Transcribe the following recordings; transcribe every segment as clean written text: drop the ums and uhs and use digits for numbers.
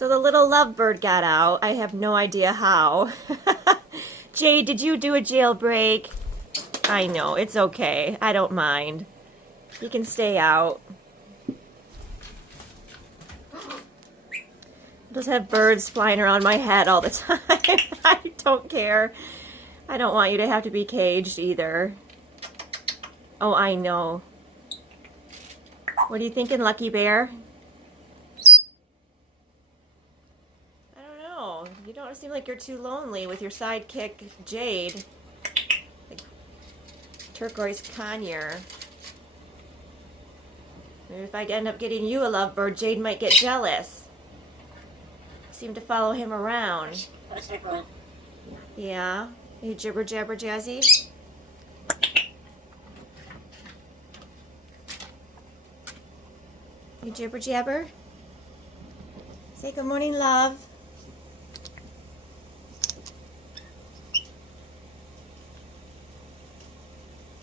So the little lovebird got out. I have no idea how. Jade, did you do a jailbreak? I know, it's okay. I don't mind. He can stay out. I just have birds flying around my head all the time. I don't care. I don't want you to have to be caged either. Oh, I know. What are you thinking, Lucky Bear? I don't know. You don't seem like you're too lonely with your sidekick, Jade. Like turquoise conure. Maybe if I end up getting you a lovebird, Jade might get jealous. Seem to follow him around. Yeah. Are you jibber jabber jazzy? You jibber jabber? Say good morning, love.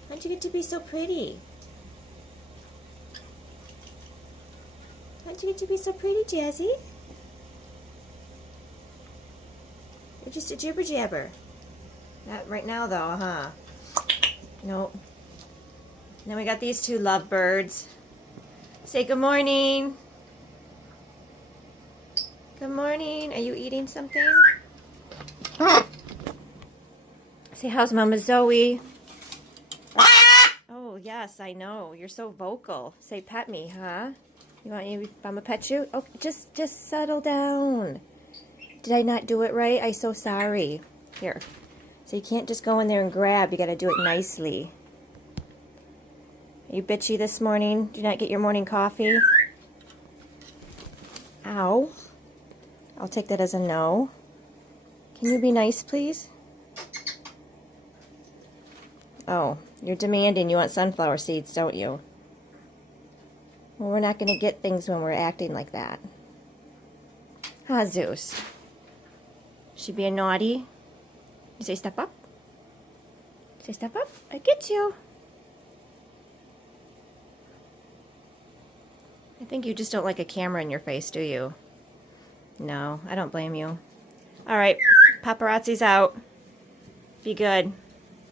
How'd you get to be so pretty? How'd you get to be so pretty, Jazzy? You're just a jibber jabber. Not right now, though, huh? Nope. Then we got these two lovebirds. Say good morning. Good morning. Are you eating something? Say, how's Mama Zoe? Oh, yes, I know. You're so vocal. Say, pet me, huh? You want me, Mama pet you? Oh, just settle down. Did I not do it right? I'm so sorry. Here. So you can't just go in there and grab. You got to do it nicely. Are you bitchy this morning? Did you not get your morning coffee? Ow. I'll take that as a no. Can you be nice, please? Oh, you're demanding. You want sunflower seeds, don't you? Well, we're not going to get things when we're acting like that. Huh, Zeus? She being naughty? You say step up? Say step up? I get you. I think you just don't like a camera in your face, do you? No, I don't blame you. All right, paparazzi's out. Be good.